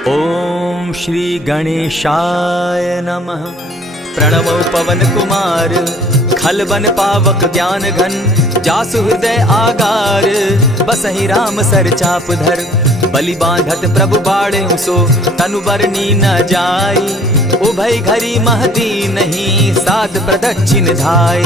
ओम श्री गणेशाय नमः। प्रणवो पवन कुमार, खलबन पावक ज्ञान घन, जासु हृदय आगार, बसहि राम सर चाप धर। बलि बांधत प्रभु बाढ़े सो, तनु बरनी न जाई। उभय घरी महती नहीं, साध प्रदक्षिण धाई।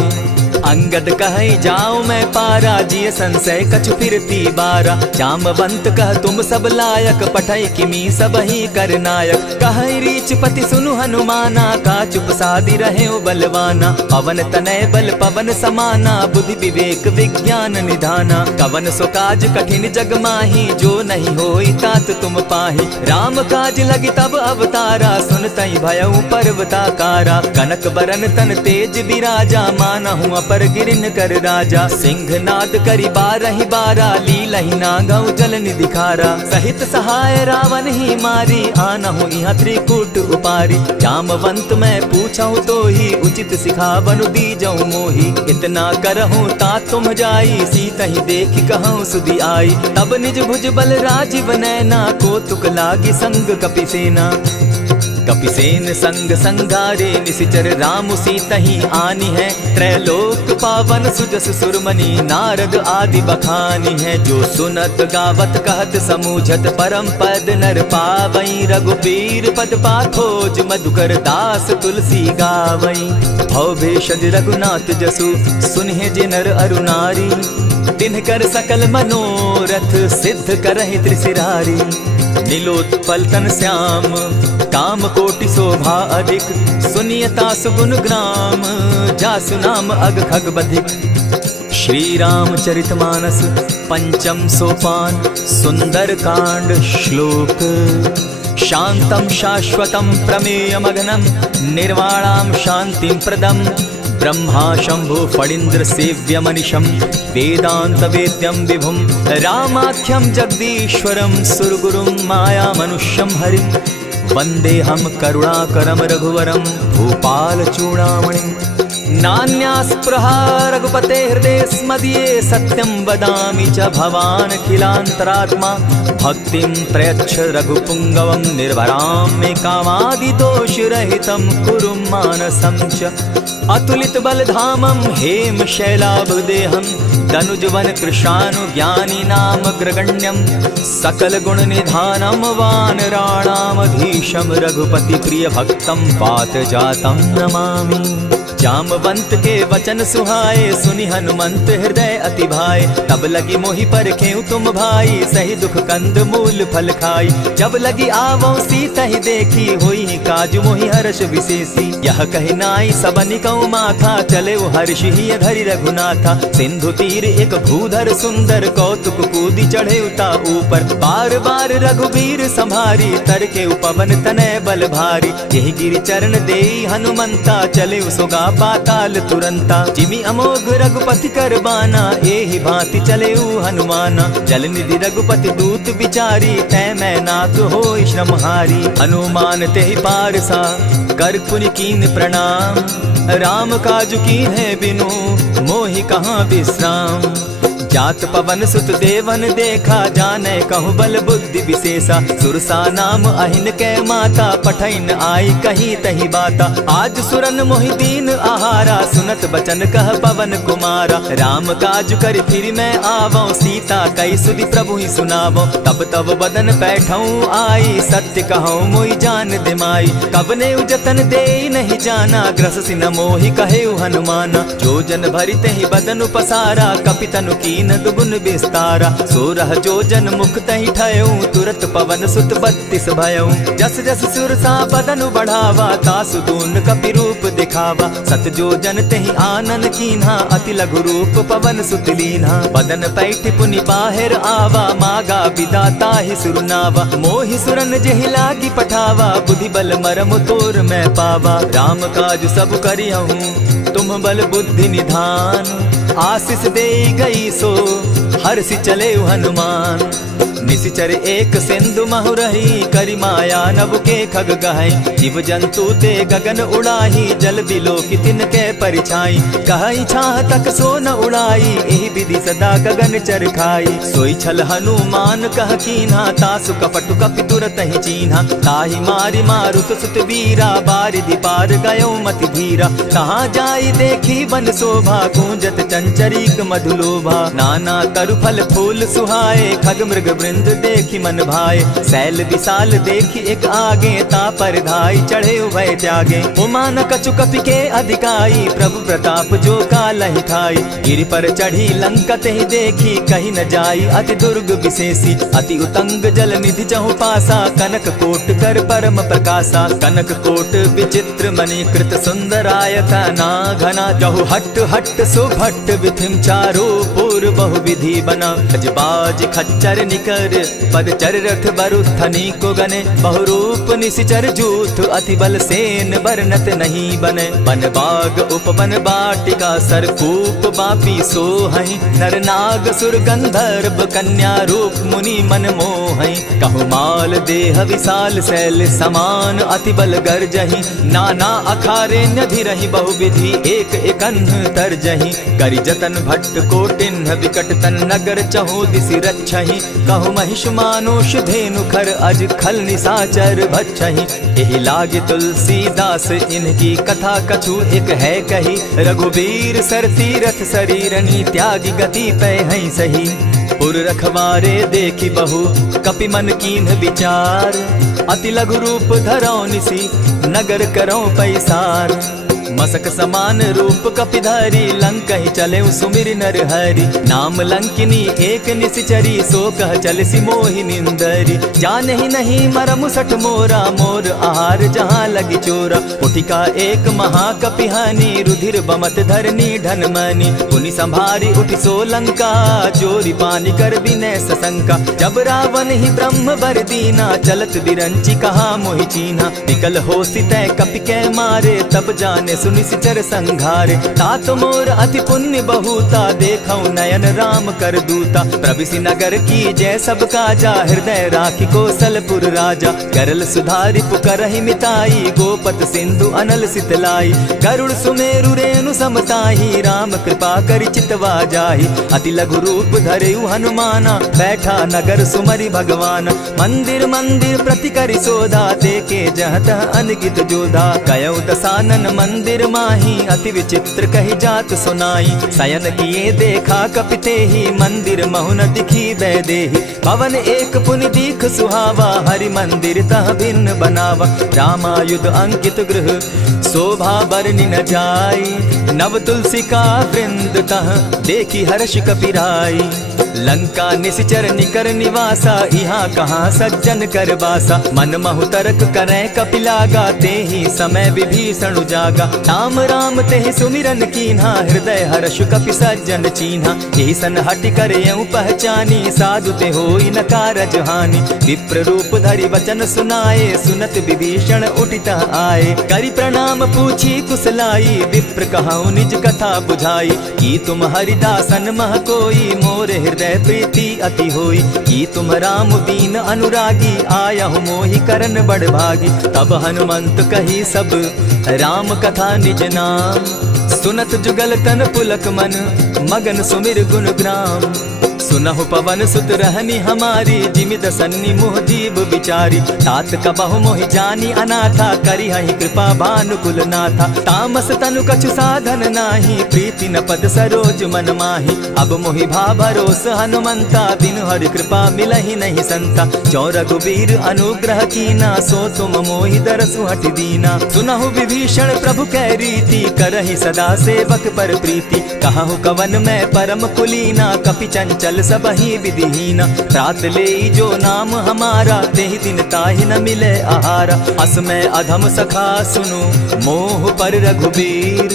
अंगद कहे जाऊं मैं पारा, जिय संशय कछु फिरती बारा। जामवंत कह तुम सब लायक, पठै किमी सब ही कर नायक। कहे रीच पति सुनु हनुमाना, का चुप सादी रहे बलवाना। पवन तनय बल पवन समाना, बुद्धि विवेक विज्ञान निधाना। कवन सो काज कठिन जग माही, जो नहीं होई तात तुम पाही। राम काज लगी तब अवतारा, सुनतई भयउ पर्वताकारा। कनक बरन तन तेज विराजा, मानहु अपर गिरिन कर राजा। सिंह नाद करी बारहि बारा, लीलहि नागौ जल निधि खारा। सहित सहाय रावण ही मारी, आनहु इहाँ त्रिकूट उपारी। जामवंत मैं पूछऊं तो ही, उचित सिखावनु दीजऊं मोही। इतना करहूं ता तुम जाई, सीतहि देखि कहूं सुधि आई। तब निज भुज बल राजीव नैना, को तुक लागी संग कपिसेना। कपिसेन संग संगारे, निशिचर राम सीतहि आनी है। त्रैलोक पावन सुजस सुरमणि, नारद आदि बखानी है। जो सुनत गावत कहत समूझत, परम पद नर पावई। रघुबीर पद पाथोज, मधुकर दास तुलसी गावई। भव भेषज रघुनाथ जसु, सुनहि जे नर अरु नारी। तिनकर सकल मनोरथ, सिद्ध करहि त्रिशिरारी। नीलोत्पल तन श्याम, काम कोटि शोभा अधिक। सुनियता सुगुन ग्राम, जासु नाम अग खग बधिक। श्री रामचरित मानस पंचम सोपान, सुंदर कांड श्लोक। शांतम शाश्वतम प्रमेय मग्नम, निर्वाणाम शांतिम प्रदम। ब्रह्मा शंभु फणीन्द्र सेव्य मनिशम, वेदांत वेद्यम विभुम। रामाख्यम जगदीश्वरम, सुरगुरुम माया मनुष्यम हरिम। वंदे हम करुणाकरम रघुवरम, भूपाल चूड़ामणिम। नान्यास्पृहा रघुपते हृदय स्मदीये, सत्यं वदामि च भवान् खिलान्तरात्मा। भक्तिं प्रयच्छ रघुपुङ्गवं, निर्भरां मे कामादिदोषरहितं कुरु मानसं च। अतुलित बलधामं हेम शैलाभदेहं, तनुजवन कृशानुज्ञानी नाम ग्रगण्यं। सकल गुण निधानं वानराणामधीशं, रघुपति प्रिय भक्तं पात जातं नमामि। जामवंत के वचन सुहाए, सुनि हनुमंत हृदय अति भाए। तब लगी मोहि परखेउ तुम भाई, सही दुख कंद मूल फल खाई। जब लगी आवो सीतहि देखी, होई काज मोहि हर्ष विशेषी। यह कहि नाई सबनि कौ माथा, चले हर्षि धरि रघुनाथा। सिंधु तीर एक भूधर सुंदर, कौतुक कूदि चढ़े उता ऊपर। बार बार रघुबीर संभारी, तर के पवन तनय बल भारी। यही गिरि चरण देई हनुमंता, चले सोगा पाताल तुरंता। जिमि अमोघ रघुपति कर बाना, एहि भांति चले हनुमाना। जल निधि रघुपति दूत बिचारी, तै मैं नाथ होई श्रमहारी। हनुमान तेहि पारसा, कर पुनि कीन प्रणाम। राम काज कीन्हे बिनु, मोहि कहाँ विश्राम। जात पवन सुत देवन देखा, जाने कहु बल बुद्धि विशेषा। सुरसा नाम अहिन कै माता, पठैन आई कहीं तही बाता। आज सुरन मोहि दीन आहारा, सुनत बचन कह पवन कुमारा। राम काज कर फिर मैं आवो, सीता कई सुधि प्रभु ही सुनावो। तब तब बदन बैठऊं आई, सत्य कहूँ मोहि जान दिमाई। कबने उजतन दे नहीं जाना, ग्रस सिन मोहि कहे हनुमाना। जो जन भरि तेहि बदन पसारा, कपितनु कीन दुगुन विस्तारा। सोरह जो जन मुख तहि ठयऊ, तुरत पवन सुत 32 भयऊ। जस जस सुरसा बदनु बढ़ावा, तासु दून कपि रूप दिखावा। सत जो जन तेहि आनन कीन्हा, अति लघु रूप पवन सुत लीन्हा। बदन पैठ पुनि बाहिर आवा, मागा बिदा ताहि सुरनावा। मोहि सुरन जेहि लागी पठावा, बुद्धि बल मरम तोर मैं पावा। राम काज सब करियहूँ, तुम बल बुद्धि निधान। आशीष दे गई सो, हर्षि चले हनुमान। निशिचर एक सिंधु महु रही, करि माया नभ के खग गहै। जीव जंतु ते गगन उड़ाही, जल बिलो की तिनके परिछाई। कहई छाह तक सो न उड़ाई, एहि विधि सदा गगन चर खाई। सोई छल हनुमान कह कीन्हा, तासु कपटु कपि तुरत ही चीन्हा। ताहि मारि मारुत सुत वीरा, बारिधि पार गयो मति धीरा। कहाँ जाई देखी वन शोभा, गूंजत चंचरीक मधुलोभा। नाना तरु फल फूल सुहाए, खग मृग वृंद देखी मन भाए। शैल विशाल देखी एक आगे, ता पर धाई चढ़े उभय त्यागे। उमान कछु कपि के अधिकाई, प्रभु प्रताप जो कालहि खाई। गिरि पर चढ़ी लंका तेहि देखी, कही न जाई अति दुर्ग विशेषी। अति उतंग जल निधि चहु पासा, कनक कोट कर परम प्रकाशा। कनक कोट विचित्र मणि कृत सुंदरायता ना घना। जहु हट हट सुभट विधिम चारो पूर्व बहु विधि बना। खजबाज खच्चर निकर पद चर रथ बरुथनी को गने। बहुरूप निशिचर जूथ अति बल सेन बरनत नहीं बने। बन बाग उपवन बाटिका सरकूप बापी सोहई। नर नाग सुर गंधर्व कन्या रूप मुनि मन मोहई। कहु माल देह विशाल शैल समान, अति बल गर्जहि। नाना अखारे नधिरहि बहुविधि, एक एकन्ह तरजहि। करि जतन भट्ट कोटिन्ह विकट तन नगर, चहु दिसि रक्षहि। कहु महिष मानुष धेनु खर, अज खल निशाचर भक्षहि। एहि लागे तुलसीदास इनकी कथा, कछु एक है कही। रघुबीर सर तीरथ शरीरनी, त्यागी गति पै हैं सही। पुर रखवारे देखी बहु, कपि मन कीन्ह विचार। अति लघु रूप धरौ निसी, नगर करौ पैसार। मसक समान रूप कपिधारी, लंकहि चले सुमिर नर हरि। नाम लंकिनी एक निशिचरी, सो कह चलसि मोहि निंदरी। जानहि नहीं मरम सठ मोरा, मोर आहार जहाँ लगी चोरा। उठिका एक महाकपिहानी, रुधिर बमत धरनी ढन मनी। पुनि संभारी उठि सो लंका, चोरी पानी कर विनय सशंका। जब रावण ही ब्रह्म बर दीना, चलत बिरंची कहा मोहि चीन्हा। निकल होसि तै कपि कै मारे, तब जाने सुनिशिचर संघारे। तात मोर अति पुण्य बहुता, देखौ नयन राम कर दूता। प्रविशि नगर की जय सब काजा, हृदय राखी कौशलपुर राजा। करल सुधारि पुकरहि मिताई, गोपत सिंधु अनल सितलाई। गरुड़ सुमेरु रेणु समताही, राम कृपा करि चितवा जाहि। अति लघु रूप धरेउ हनुमाना, बैठा नगर सुमरि भगवान। मंदिर मंदिर प्रति करि सोधा, देखे जहाँ तह अनगित जोधा। कयौ दसानन मंदिर माही, अति विचित्र कही जात सुनाई। शयन किए देखा कपिते ही, मंदिर महु न दिखी वैदेही। भवन एक पुनि दीख सुहावा, हरि मंदिर तह भिन्न बनावा। रामायुध अंकित गृह, शोभा बरनि न जाई। नव तुलसी का वृंद तह, देखी हर्ष कपिराई। लंका निशिचर निकर निवासा, यहाँ कहाँ सज्जन कर बासा। मन महु तर्क करें कपिलागा, तेहि समय विभीषण जागा। राम राम तेहि सुमिरन कीन्हा, हृदय हर्ष कपि सज्जन चीन्हा। एहि सन हटि करेउ पहचानी, साधु ते होई न कारज हानि। विप्र रूप धरि वचन सुनाए, सुनत विभीषण उठित आए। करि प्रणाम पूछी कुशलाई, विप्र कहौ निज कथा बुझाई। की तुम हरिदासन मह कोई, मोर हृदय प्रीति अति होई। की तुम राम दीन अनुरागी, आयहु मोहि करन बड़ भागी। तब हनुमंत कही सब राम कथा निज नाम। सुनत जुगल तन पुलक मन, मगन सुमिर गुण ग्राम। सुनहु पवन सुत रहनी हमारी, जिमित सन्नि मुह जीव विचारी। तात कबहु मोहि जानी अनाथा, करी हहि कृपा भानुकुल नाथा। तामस तनु कछु साधन नाही, प्रीति न पद सरोज मन माही। अब मोहि भा भरोस हनुमंता, बिनु हरि कृपा मिलहि नहीं संता। जो रघुबीर अनुग्रह कीना, सो तुम मोहि दरसु हटि दीना। सुनहु विभीषण प्रभु कै रीति, करहि सदा सेवक पर प्रीति। कहु कवन मैं परम कुलीना, कपि चंचल सबहि विधिहीना। रात ले जो नाम हमारा, तेहि दिन ताहि न मिले आहारा। अस मैं अधम सखा सुनु, मोह पर रघुबीर।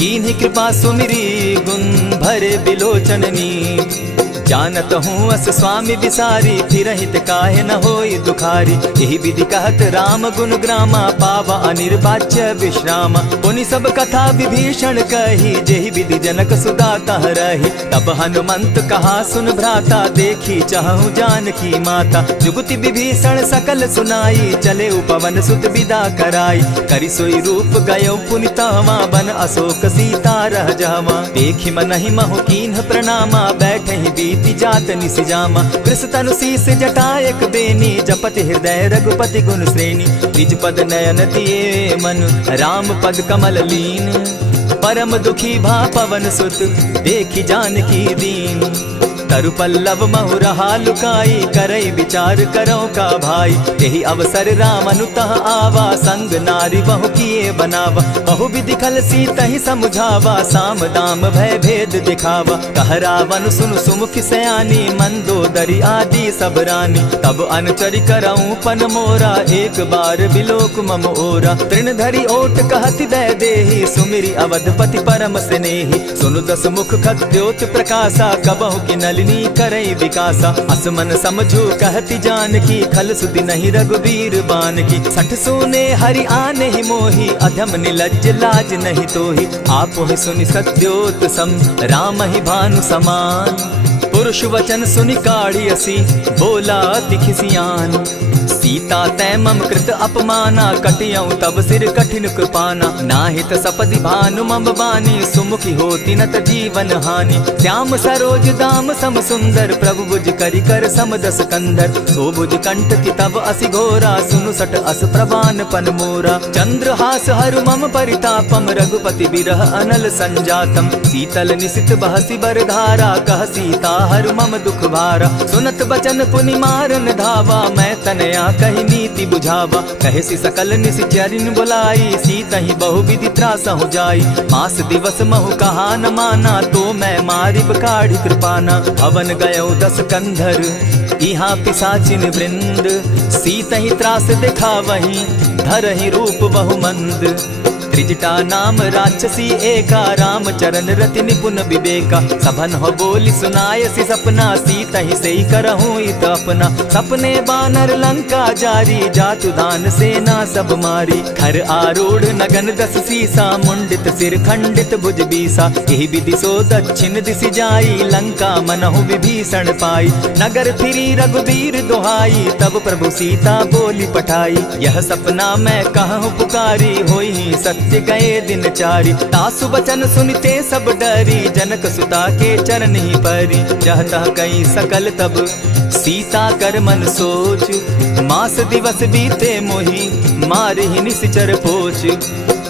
कीन्हि कृपा सुमिरी, गुण भरे बिलोचन नीर। जानत हूँ अस स्वामी बिसारी, फिर हित काहे न होई दुखारी। यही विधि कहत राम गुण ग्रामा, पावा अनिर्वाच्य विश्रामा। पुनि सब कथा विभीषण कही, जेहि विधि जनक सुदा कह रही। तब हनुमंत कहा सुन भ्राता, देखी चाहूँ जानकी माता। जुगति विभीषण सकल सुनाई, चले उपवन सुत विदा कराई। करि सोई रूप गयो पुनितावा, बन अशोक सीता रह जावा। देखी मनहि महु कीन्ह प्रणामा, बैठे ही बीती जात निसिजामा। कृष तनु शीस जटा एक बेनी, जपति हृदय रघुपति गुण श्रेणी। निज पद नयन दिए मन, राम पद कमल लीन। परम दुखी भा पवन सुत, देखी जानकी दीन। तरु पल्लव महु रहा लुकाई, करई विचार करो का भाई। यही अवसर राम अनुतः आवा, संग नारी बहु किए बनावा। बहु विधि खल सीतहि समुझावा, साम दाम भय भेद दिखावा। कह रावण सुन सुमुखी सयानी, मंदोदरी आदि सब रानी। तब अनुचरि करऊं पन मोरा, एक बार बिलोक मम ओरा। तृण धरि ओट कहति वैदेही, सुमिरि अवधपति परम स्नेही। सुनु दस मुख खद्योत प्रकाशा, कबहु की नलिनी करई विकासा। असमन समझो कहति जानकी, खल सुधि नहीं रघुवीर बान की। सठ सोने हरि आने ही मोही, अधम निलज्ज लाज नहीं तोही। आप ही सुनि सत्योत सम, राम ही भानु समान। पुरुष वचन सुनि काढ़ी असी, बोला अति खिसियान। सीता तै मम कृत अपमाना, कटियऊं तब सिर कठिन कृपाना। नाहित सपदि भानु मम बानी, सुमुखी होती नत जीवन हानि। श्याम सरोज दाम सम सुंदर, प्रभु भुज करि कर सम दस कंधर। सो भुज कंठ की तब असि घोरा, सुनु सट अस प्रवान पन मोरा। चंद्रहास हरु मम परितापम, रघुपति बिरह अनल संजातम। शीतल निशित बहसी बरधारा, कह सीता हरु मम दुख भारा। सुनत बचन पुनि मारन धावा, मैं तनया कही नीति बुझावा। कहे सी सकल निशिचरिन बुलाई, सीतहि बहु विधि त्रास हो जाई। मास दिवस महु कहा न माना, तो मैं मारिब काढ़ी कृपाना। भवन गयो दस कंधर, इहाँ पिशाचिन वृंद। सीतहि त्रास दिखावहीं, धरहि रूप बहु मंद। त्रिजटा नाम राक्षसी एका, राम चरण रति निपुण विवेका। सभन हो बोली सुनायसी सपना, सीतहि सेई करहूँ इत अपना। सपने बानर लंका जारी, जातु दान सेना सब मारी। खर आरूढ़ नगन दस सीसा, मुंडित सिर खंडित भुज बीसा। यही विधि सो दक्षिण दिशि जाई, लंका मनहु विभीषण पाई। नगर फिरी रघुवीर दुहाई, तब प्रभु सीता बोली पठाई। यह सपना मैं कहूँ पुकारी, होई सत्य गए दिन चारी। तासु बचन सुनते सब डरी, जनक सुता के चरण ही परी। जहता कई सकल तब सीता कर मन सोच, मास दिवस बीते मोही, मारे ही निश्चर पोच।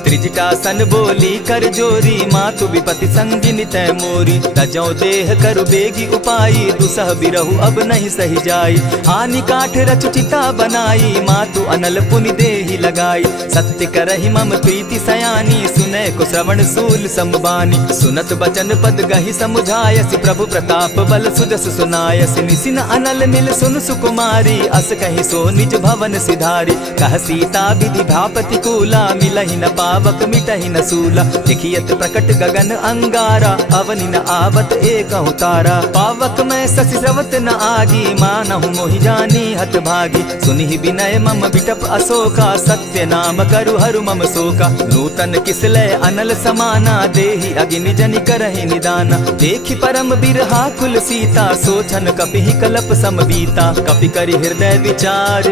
त्रिजटा सन बोली कर जोरी, मातु विपति संगिनी तै मोरी। तजौ देह करु बेगी उपाई, दुसह बिरहु अब नहीं सही जाई। हानि काठ रच चिता बनाई, मातु अनल पुनि देहि लगाई। सत्य करहि मम प्रीति सयानी, सुनै को श्रवण सूल समबानी। सुनत बचन पद गहि समुझायसि, प्रभु प्रताप बल सुजस सुनायसि। निसिन अनल मिल सुन सुकुमारी, अस कहि सो निज भवन सिधारी। कह सीता विधि भापति कूला, मिलहि न पावक मिटहि न सूला। देखियत प्रकट गगन अंगारा, अवनि न आवत एकहु तारा। पावक मैं शशि स्रवत न आगी, मानहु मोहि जानी हत भागी। सुनिहि विनय मम बिटप अशोका, सत्य नाम करु हरु मम शोका। नूतन किसलय अनल समाना, देहि अगिनि जनि करहि निदाना। देखि परम बिरहा कुल सीता, सोचन कपिहि कलप सम बीता। कपि करि हृदय विचार,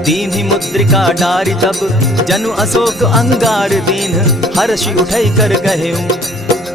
दीन्हि मुद्रिका डारि। तब जनु अशोक अंगार दीन, हर्षि उठै कर गहेऊं।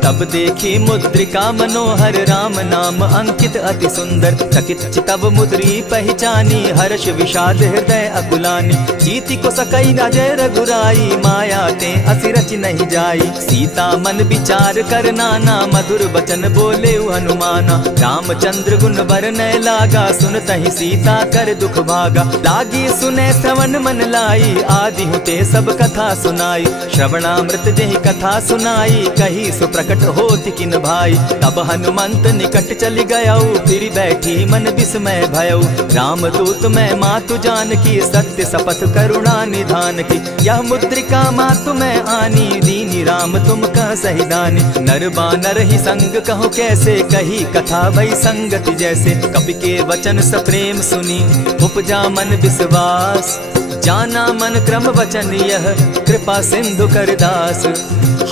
तब देखी मुद्रिका मनोहर, राम नाम अंकित अति सुंदर। चकित चितव मुद्री पहचानी, हर्ष विषाद हृदय अकुलानी। जीति को सकई अजय रघुराई, माया ते असि रच नहीं जाई। सीता मन विचार कर नाना, मधुर बचन बोले हनुमाना। रामचंद्र गुण बरनय लागा, सुनतहि सीता कर दुख भागा। लागी सुने श्रवण मन लाई, आदि हुते सब कथा सुनाई। श्रवणामृत जेहि कथा सुनाई, कही सो प्रकट प्रकट होत किन भाई। तब हनुमंत निकट चली गयऊ, फिर बैठी मन विस्मय भयऊ। राम दूत मैं मातु जान की, सत्य शपथ करुणा निधान की। यह मुद्रिका मातु मैं आनी, दीनी राम तुम कह सही दानी। नर बानर ही संग कहो कैसे, कही कथा भई संगति जैसे। कपि के वचन सप्रेम सुनी, उपजा मन विश्वास। जाना मन क्रम वचन यह, कृपा सिंधु कर दास।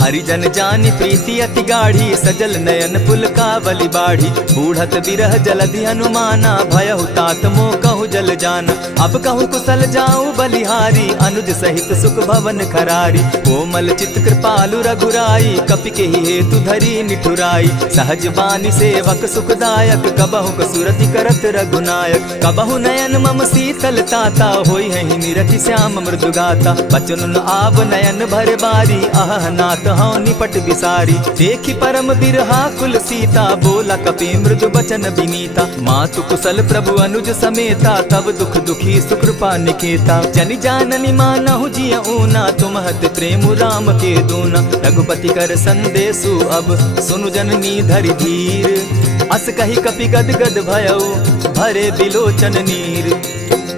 हरिजन जानी प्रीति अति गाढ़ी, सजल नयन पुलकावली बाढ़ी। बूढ़त बिरह जलधि हनुमाना, भयहु तात मोह कहु जल जाना। अब कहूँ कुशल जाऊँ बलिहारी, अनुज सहित सुख भवन खरारी। कोमल चित कृपालु रघुराई, कपि के ही हेतु धरी निठुराई। सहज बानी सेवक सुखदायक, कबहु कसुरति करत रघुनायक। कबहु नयन मम शीतल ताता, होई है निरखि श्याम मृदु गाता। बचन आब नयन भर बारी, आह नाथ हौ निपट बिसारी। देखी परम बिरहा कुल सीता, बोला कपि मृदु बचन विनीता। मातु कुशल प्रभु अनुज समेता, तब दुख दुखी सुकृपा निकेता। जनि जाननी मानहु जिय ऊना, तुम हत प्रेम राम के दूना। रघुपति कर संदेशु अब, सुनु जननी धरि धीर। अस कही कपि गद गद भयऊ, भरे बिलोचन नीर।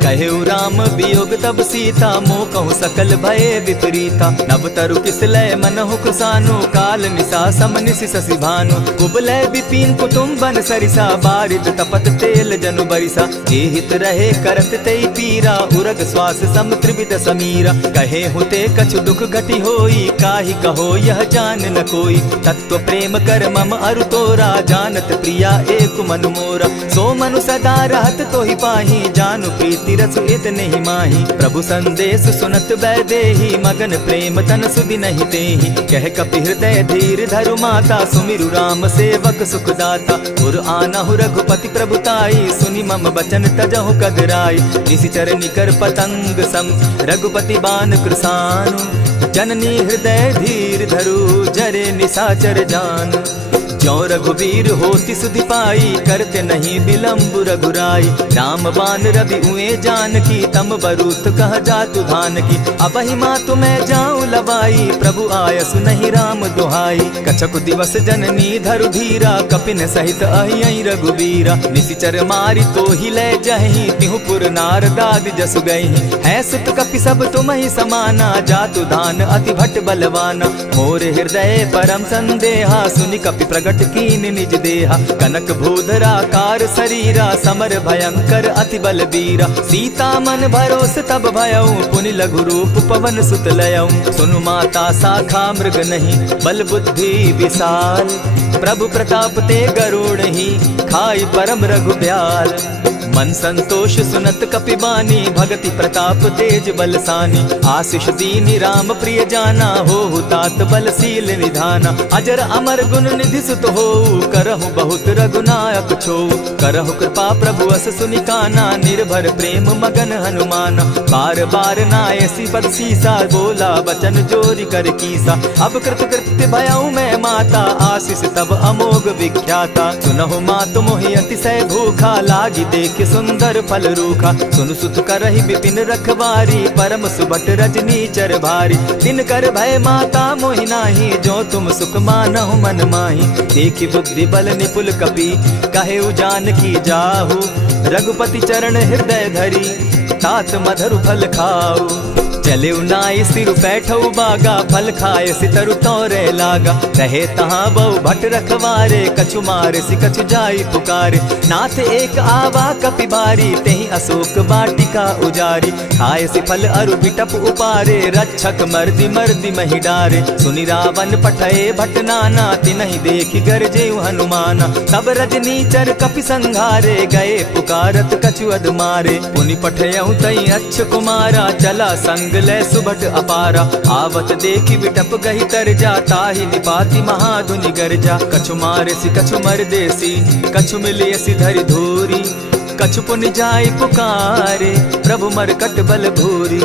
कहेउ राम वियोग तब सीता, मोह कहूँ सकल भये विपरीता। नव तरु किसलय मनहु कृसानु, काल निशा समनिशि शशि भानु। कुबलय विपिन कुटुम्बन सरिसा, बारिद तपत तेल जनु बरिसा। जे हित रहे करत तेई पीरा, उरग श्वास सम त्रिविध समीरा। कहे हुते कछु दुख घटी होई, काहि कहो यह जान न कोई। तत्व प्रेम कर मम अरु तोरा, जानत प्रिया एक मनु मोरा। सो मनु सदा रहत तोहि पाही, जानु प्रीति रसु इतने ही माही। प्रभु संदेश सुनत वैदेही, मगन प्रेम तन सुधि नहीं तेहि। कह कपि हृदय धीर धरु माता, सुमिरु राम सेवक सुखदाता। उर आनहु रघुपति प्रभुताई, सुनि मम बचन तजहु कगराई। निशिचर निकर पतंग सम, रघुपति बान कृसानु। जननी हृदय धीर धरु, जरे निशाचर जान। ज्यों रघुवीर होति सुधि पाई, करते नहीं विलम्ब रघुराई। राम बान रवि उए जानकी, तम बरूत कह जातु धान की। अबहि मातु मैं जाऊं लवाई, प्रभु आयसु नहीं राम दुहाई। कछक दिवस जननी धरु धीरा, कपिन सहित अहियहि रघुवीरा। निशिचर मारि तो ही ले जहि, तिहु पुर नारदादि जसु गहि। है सुत कपि सब तुम ही समाना, जातु धान अति भट बलवाना। मोर हृदय परम संदेहा, सुनि कपि प्रगट कीन निज देहा। कनक भूधराकार शरीरा, समर भयंकर अति बलबीरा। सीता मन भरोस तब भयऊ, पुनि लघु रूप पवन सुत लयऊ। सुनु माता शाखा मृग नहीं, बल बुद्धि विशाल। प्रभु प्रताप ते गरुड़ ही, खाई परम रघुब्याल। मन संतोष सुनत कपि बानी, भगति प्रताप तेज बलसानी। आशीष दीनि राम प्रिय जाना, हो तात बलशील निधाना। अजर अमर गुण निधि सुत हो, करहु बहुत रघुनायक छो। करहु कृपा प्रभु अस सुनि काना, निर्भर प्रेम मगन हनुमाना। बार बार नायसी पद सीसा, बोला बचन जोरि कर कीसा। अब कृत कृत्य भयऊ मैं माता, आशीष तब अमोघ विख्याता। सुनहु मातु मोहि अतिशय भूखा, लागी देख सुंदर फल रूखा। सुन सुत करहि विपिन रखवारी, परम सुबट रजनी चर भारी। दिन कर भय माता मोहि नाही, जो तुम सुख मानहु मन माही। देखि बुद्धि बल निपुल कपि, कहेउ जानकी जाहु। रघुपति चरण हृदय धरी, तात मधुर फल खाऊ। चले नाई सिर बैठऊ बागा, फल खाए सितरु तोरे लागा। रहे तहाँ बहु भट रखवारे, कछु मारे सि कछु जाई पुकारे। नाथ एक आवा कपि बारी, तेहि अशोक वाटिका उजारी। खाए सि फल अरु बिटप उपारे, रक्षक मर्दि मर्दि महि डारे। सुनि रावण पठए भट नाना, तिनहि देखि गरजेउ हनुमाना। तब रजनीचर कपि संघारे, गए पुकारत कछु अधमारे। पुनि पठयउ तई अच्छ कुमारा, चला संग लय सुभट अपारा। आवत देखि बिटप गहि तर जा, ताहि निपाति महाधुनि गर्जा। कछु मारे सि कछु मर देसी, कछु मिलियसि धरि धूरी। कछु पुनि जाय पुकारे, प्रभु मरकट बल भूरी।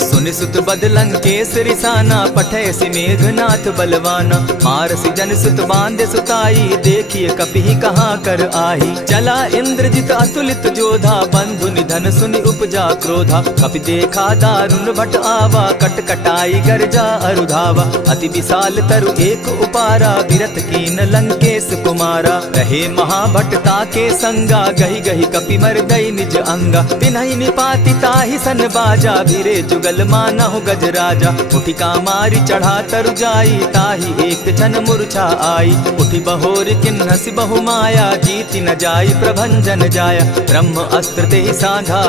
सुनि सुत बद लंकेश रिसाना, पठै सि मेघनाथ बलवाना। मारसि जन सुत बांधे सुताई, देखिए कपि कहाँ कर आही। चला इंद्रजित अतुलित जोधा, बंधु निधन सुनि उपजा क्रोधा। कपि देखा दारुण भट आवा, कट कटाई गर्जा अरुधावा। अति विशाल तरु एक उपारा, विरत कीन लंकेश कुमारा। रहे महाभट ताके संगा, गही गही कपि मर्दई निज अंगा। तिन्हि निपाति ताहि सन बाजा, भिरे जुगल मानहु गजराजा। उठिका मारी चढ़ा तरु जाई, ताहि एक जन मूर्छा आई। उठि बहोर किन्हसि बहु माया, जीति न जाई प्रभंजन जाया। ब्रह्म अस्त्र तेहि साधा,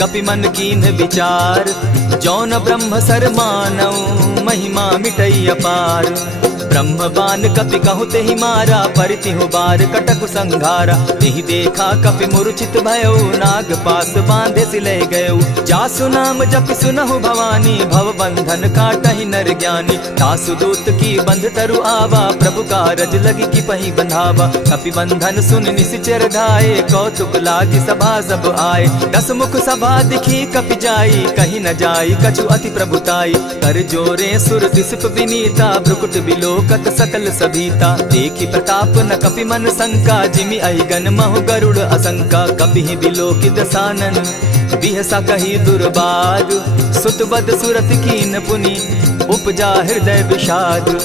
कपि मन कीन्ह विचार। जौन ब्रह्म सर मानौ, महिमा मिटई अपार। ब्रह्म बान कपि कहु तेहि मारा, परितिहु बार कटक संघारा। तेहि देखा कपि मूर्छित भयो, नाग पास बांधे सिलय गयो। जासु नाम जपि सुनहु भवानी, भव बंधन काटहि नर ज्ञानी। तासु दूत की बंध तरु आवा, प्रभु कारज लगी कि पहि बंधावा। कपि बंधन सुन निसिचर धाये, कौतुक लागी सभा सब आए। दस मुख सभा दिखी कपि जाई, कहीं न जाई कछु अति प्रभुताई। कर जोरे सुर दिसप विनीता, भ्रुकुट बिलोकत सकल सभीता। देखी प्रताप न कपि मन शंका, जिमि अहिगन महु गरुड़ असंका। कपि बिलोकि दसानन, बिहसा कही दुर्बाद। सुत बद सुरत कीन पुनि, उपजा हृदय विषाद।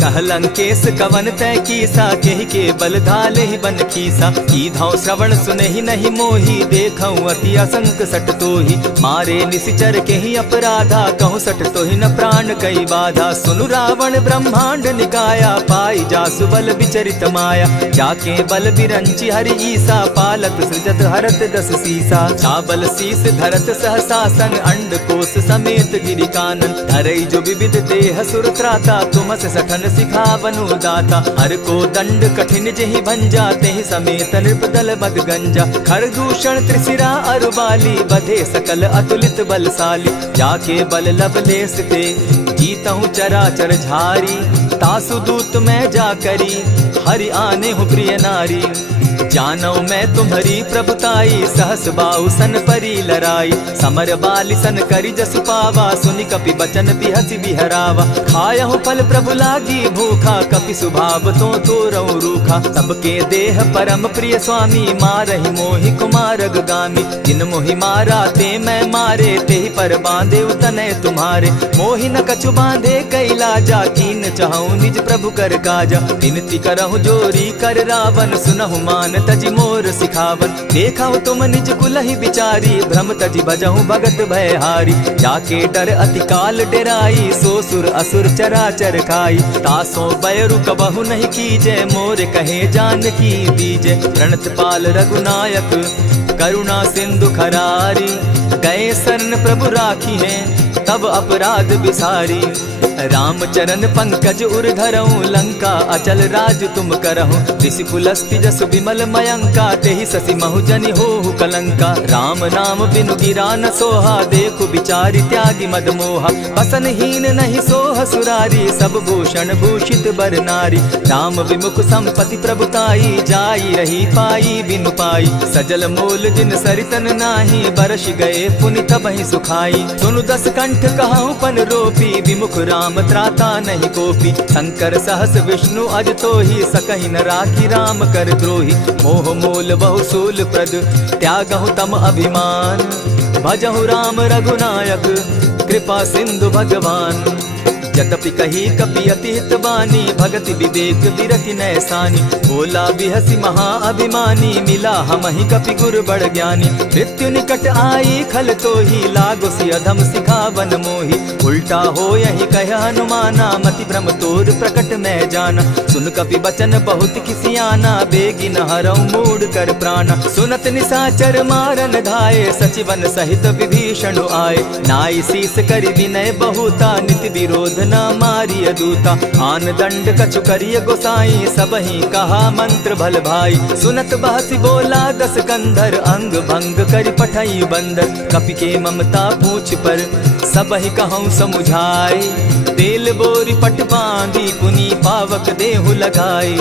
कह लंकेश कवन तय कीसा, केहि के बल धाले ही बन खीसा। कीधौ श्रवण सुनहि नहीं मोही, देखऊं अति असंक सट तोही। मारे निसिचर केहि अपराधा, कहूँ सट तोहि न प्राण कई बाधा। सुनु रावण ब्रह्मांड निकाया, पाई जासु बल विचरित माया। जाके बल बिरंचि हरि ईसा, पालत सृजत हरत दस सीसा। चावल शीस धरत सहसासन, अंड कोश समेत गिरि कानन। धरई जो विविध देह सुर त्राता, तुमस सठन सिखावनु दाता। हर को दंड कठिन जेहि भंजा, तेहि समेत नृपदल मद गंजा। खरदूषण त्रिशिरा अरुबाली, बधे सकल अतुलित बलशाली। जाके बल लवलेस ते, जीतहु चराचर झारी। तासु दूत मैं जा करी, हरि आने हूँ प्रिय नारी। जानौ मैं तुम्हारी प्रभुताई, सहस बाहु सन परी लराई। समर बाली सन करी जसु पावा, सुनि कपि बचन बिहसि बिहरावा। खायहु फल प्रभु लागी भूखा, कपि सुभाव तो तोरऊ रूखा। सबके देह परम प्रिय स्वामी, मारहि मोहि कुमारग गामी। जिन मोहि मारा ते मैं मारे, तेहि पर बांधे उतने तुम्हारे। मोहि न कछु बांधे कैलाजा, कीन चहु निज प्रभु कर काजा। विनती करहु जोरी कर रावण, सुनहु मान तजि मोर सिखावन। देखा तुम निज कुलहि बिचारी, भ्रम तजि भजहु भगत भयहारी। जाके डर अति काल डेराई, सो सुर असुर चराचर खाई। तासो बैरु कबहु नहीं कीजे, मोर कहे जानकी दीजे। प्रणत पाल रघुनायक, करुणा सिंधु खरारी। गए शरण प्रभु राखी है, तब अपराध बिसारी। राम चरण पंकज उर धरऊं, लंका अचल राज तुम करहूं। ऋषि पुलस्ति जसु विमल मयंका, तेहि ससि महु जनि होहु कलंका। राम नाम बिनु गिरा न सोहा, देखु बिचारी त्यागी मद मोहा। बसनहीन नहीं सोह सुरारी, सब भूषण भूषित बर नारी। राम विमुख संपति प्रभुताई, जाई रही पाई बिनु पाई। सजल मोल जिन सरितन नाही, बरस गए पुनि तबहि सुखाई। सुनु दस कंठ कहूँ पन रोपी, विमुख राम त्राता नहीं कोपी। शंकर सहस विष्णु अज तो ही, सकहि न राखी राम कर द्रोही। मोह मोल बहु सूल प्रद, त्यागहु तम अभिमान। भजहु राम रघुनायक, कृपा सिंधु भगवान। यद्यपि कही कपि अति हित बानी, भगति विवेक विरति नैसानी। बोला बिहसी महा अभिमानी, मिला हमहि कपि गुर बड़ ज्ञानी। मृत्यु निकट आई खल तो ही, लागो सि अधम सिखावन मोही। उल्टा हो यही कह हनुमाना, मति भ्रम तोर प्रकट मैं जाना। सुन कपि बचन बहुत किसियाना, बेगी न हरऊ मूड कर प्राणा। सुनत निसाचर मारन धाये, सचिवन सहित विभीषण आए। नाई शीस करि विनय बहुता, नित विरोध न मारिय दूता। आन दंड कछु करिय गोसाई, सबहि कहा मंत्र भल भाई। सुनत बहसी बोला दस कंधर, अंग भंग करि पठई बंदर। कपि के ममता पूछ पर, सबहि कहूँ समुझाई। तेल बोरी पट बांधी, पुनि पावक देहु लगाई।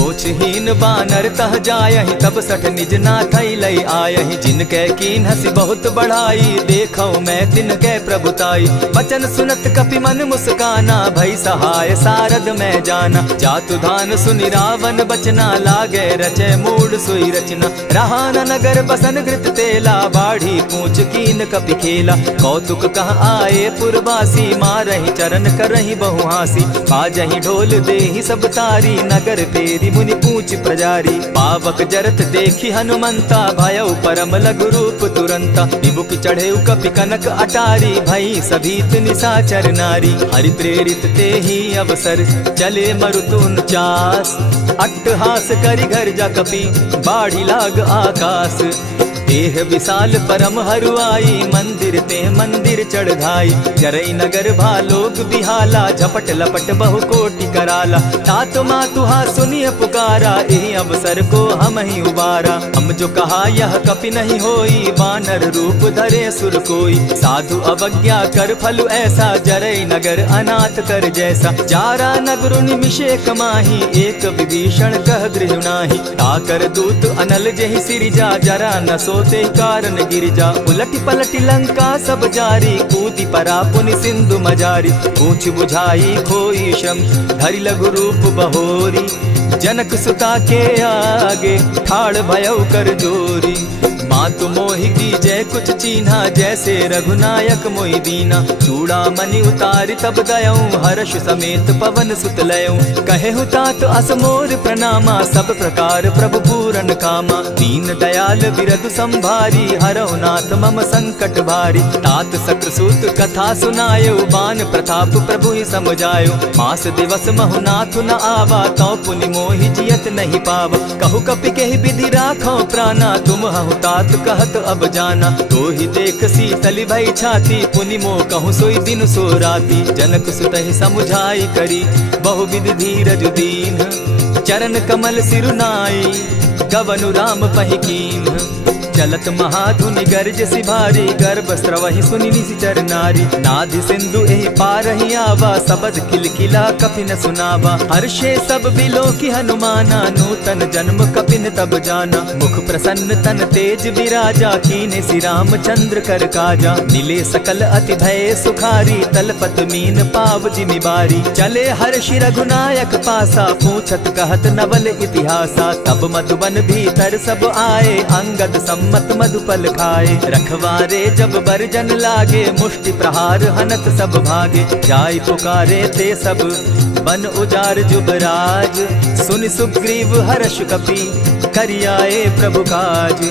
पोछहीन बानर तह जायहि, तब सठ निज नाथ लई आयहि। जिनके कीन हसी बहुत बढ़ाई, देखो मैं तिनके प्रभुताई। वचन सुनत कपि मन मुस्काना, भई सहाय सारद में जाना। जातु धान सुनि रावण बचना, लागे रचे मूड सोई रचना। रहा न नगर बसन घृत तेला, बाढ़ी पूछ कीन कपि खेला। कौतुक कह आए पुरवासी, मारहि चरण करहि बहु हासी। बाजहि ढोल देहि सब तारी, नगर तेरी मुनि पूछ प्रजारी। पावक जरत देखी हनुमंता, भयउ परम लघु रूप तुरंता। विमुख चढ़े कपि कनक अटारी, भई सभीत निशाचर नारी। हरि प्रेरित ते ही अवसर, चले मरुतु 49। अट्टहास करि घर जा कपि, बाढ़ी लाग आकाश। देह विशाल परम हरुआई, मंदिर ते मंदिर चढ़ाई। जरई नगर भालोग बिहाला, झपट लपट बहु कोटि कराला। तात मातुहा सुनिय पुकारा, यही अवसर को हम ही उबारा। हम जो कहा यह कपि नहीं होई, वानर रूप धरे सुर कोई। साधु अवज्ञा कर फल ऐसा, जरई नगर अनाथ कर जैसा। जारा नगर निमिषे कमाही, एक विभीषण कह गृह नाही। ताकर दूत अनल जहि सिरिजा, जरा न सोते कारण गिरिजा। उलट पलट लंका सब जारी, कूदी परा पुनि सिंधु मजारी। पूछ बुझाई खोई श्रम, धरि लघु रूप बहोरी। जनक सुता के आगे, ठाड़ भयउ कर जोरी। मातु मोहि जय कुछ चीन्हा, जैसे रघुनायक मोहि दीना। चूड़ा मणि उतारि तब दयऊं, हर्ष समेत पवन सुत लयऊं। कहे तात असमोर प्रणामा, सब प्रकार प्रभु पूरन कामा। दीन दयाल बिरदु संभारी, हरौ नाथ मम संकट भारी। तात सक्रसूत कथा सुनायो, बान प्रताप प्रभु ही समझायो। मास दिवस महु नाथ न आवा, तौ पुनि मोहि जियत नहीं पावा। कहु कपि केहि विधि राखो प्राणा, तुम हहु तात कहत अब जाना। तो ही देख शीतल भई छाती, पुनि मो कहूँ सोई दिन सो राती। जनक सुतहि समुझाई करी, बहु विधि धीरज दीन। चरण कमल सिरुनाई, गवनु राम पहि कीन। चलत महाधुनि गर्ज सिभारी, गर्भ स्रवहि सुनि निशिचर नारी। नाधि सिंधु एहि पारहि आवा, सबद किलकिला कपि न सुनावा। हर्षे सब बिलोकि हनुमाना, नूतन जन्म कपिन तब जाना। मुख प्रसन्न तन तेज विराजा, कीने श्री रामचंद्र कर काजा। मिले सकल अति भय सुखारी, तलपत मीन पाव जिमि बारी। चले हर्षि रघुनायक पासा, पूछत कहत नवल इतिहासा। तब मधुबन भीतर सब आए, अंगद मत मधुपल खाए। रखवारे जब बरजन लागे, मुष्टि प्रहार हनत सब भागे। जाय पुकारे ते सब, बन उजार जुबराज। सुनि सुग्रीव हर्ष कपि, करियाए प्रभु काज।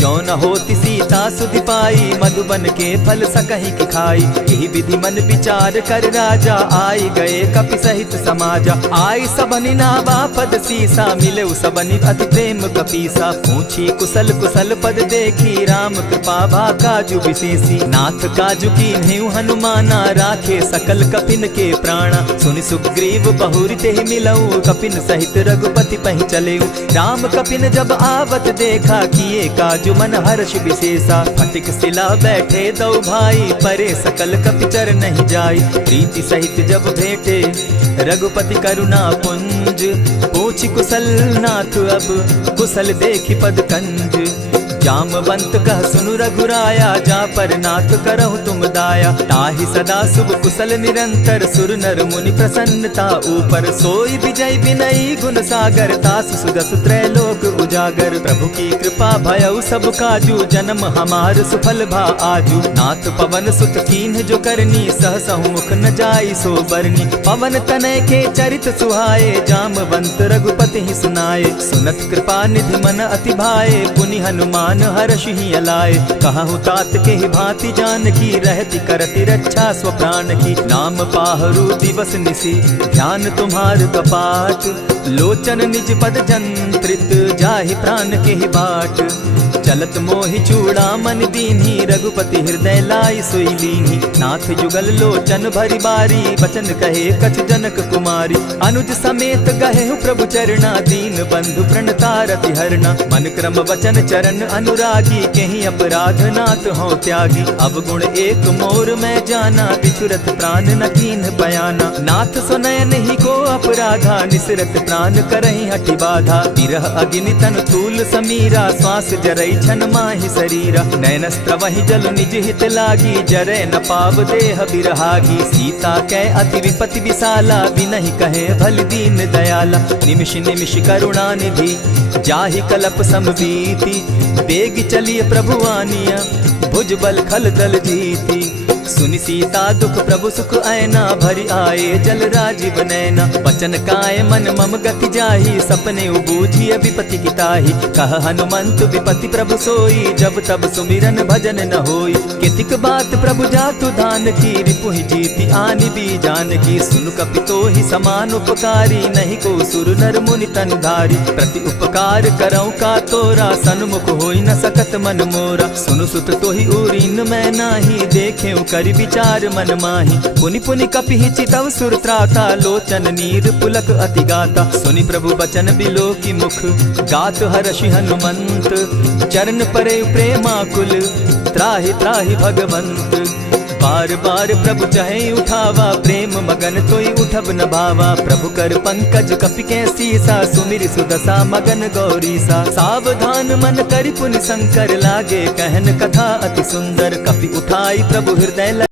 जो न होती सीता सुधि पाई, मधुबन के फल सकहि की खाई। यही विधि मन विचार कर राजा, आई गए कपि सहित समाजा। आई सबनि नावा पद सीसा, मिले सबनि अति प्रेम कपीसा। पूछी कुशल कुशल पद देखी, राम कृपा भा काजु विशेषी। नाथ काजु कीन्हेउ हनुमाना, राखे सकल कपिन के प्राणा। सुनि सुग्रीव बहुरि तेहि मिलऊ, कपिन सहित रघुपति पहि चलेऊ। राम कपिन जब आवत देखा, किए काजु मन हर्ष विशेषा। फटिक सिला बैठे दो भाई, परे सकल कपिचर नहीं जाई। प्रीति सहित जब भेटे, रघुपति करुणा पुंज। पूछि कुशल नाथ अब, कुशल देखि पद कंज। जामवंत कह सुनु रघुराया, जा पर नाथ करहु तुम दाया। ताहि सदा शुभ कुशल निरंतर, सुर नर मुनि प्रसन्नता ऊपर। सोई विजय विनयी गुण सागर, तासु सुदसु त्रैलोक उजागर। प्रभु की कृपा भयउ सब काजू, जन्म हमार सुफल भा आजू। नाथ पवन सुत कीन्ह जो करनी, सहसहु मुख न जाई सो बरनी। पवन तनय के चरित सुहाए, जामवंत रघुपति ही सुनाए। सुनत कृपा निधि मन अति भाए, पुनि हनुमान हर्षि ही अलाए। कहूँ तात के ही भांति जान की, रहती करती रक्षा स्व प्राण की। नाम पाहरु दिवस निसी, ध्यान तुम्हार कपाट। लोचन निज पद जंत्रित, जाहि प्राण के ही बाट। चलत मोहि चूड़ा मन दीन्ही, रघुपति हृदय लाई सोई लीन्ही। नाथ जुगल लोचन भरी बारी, बचन कहे कछ जनक कुमारी। अनुज समेत गहे प्रभु चरणा, दीन बंधु प्रणतारति हरना। मन क्रम वचन चरण अनुरागी, कहीं अपराध नाथ हो त्यागी। अब गुण एक मोर मैं जाना, बिछुरत प्राण न कीन बयाना। नाथ सुनयन ही को अपराधा, निसरत प्राण करहि हठि बाधा। विरह अग्नि तन तूल समीरा, श्वास जरई छन माहि शरीरा। नयनस्त्र वही जल निज हित लागी, जरे न पाव देह बिरहागी। सीता कै अति विपति विशाला, बिनहि कहे भल दीन दयाला। निमिष निमिष करुणा निधि, जाहि कलप समबीति। बेग चलिए प्रभु आनिया, भुज बल खल दल जीती। सुनि सीता दुख प्रभु सुख ऐना, भरी आए जल राजीव नैना। वचन काय मन मम गति जाहि, सपने बूझिय विपति किताहि। कह हनुमंत विपति प्रभु सोई, जब तब सुमिरन भजन न होई। कितिक बात प्रभु जातु धान की, रिपुहि जीति आनि भी जान की। सुनु कपितो ही समान उपकारी, नहीं को सुर नर मुनि तन धारी। प्रति उपकार करऊं का तोरा, सन्मुख होई न सकत मन मोरा। सुनु सुत तोहि उरीन मैं नाही, देखे करि विचार मन माही। पुनि पुनि कपिहि चितव सुर त्राता, लोचन नीर पुलक अति गाता। सुनि प्रभु बचन बिलो की मुख, गात हर्षि हनुमंत। चरण परे प्रेमाकुल, त्राहि त्राहि भगवंत। बार बार प्रभु चहे उठावा, प्रेम मगन तोई उठब न भावा। प्रभु कर पंकज कपि के सीसा, सुमिर सुदशा मगन गौरीसा। सावधान मन करि पुनि शंकर, लागे कहन कथा अति सुंदर। कपि उठाई प्रभु हृदय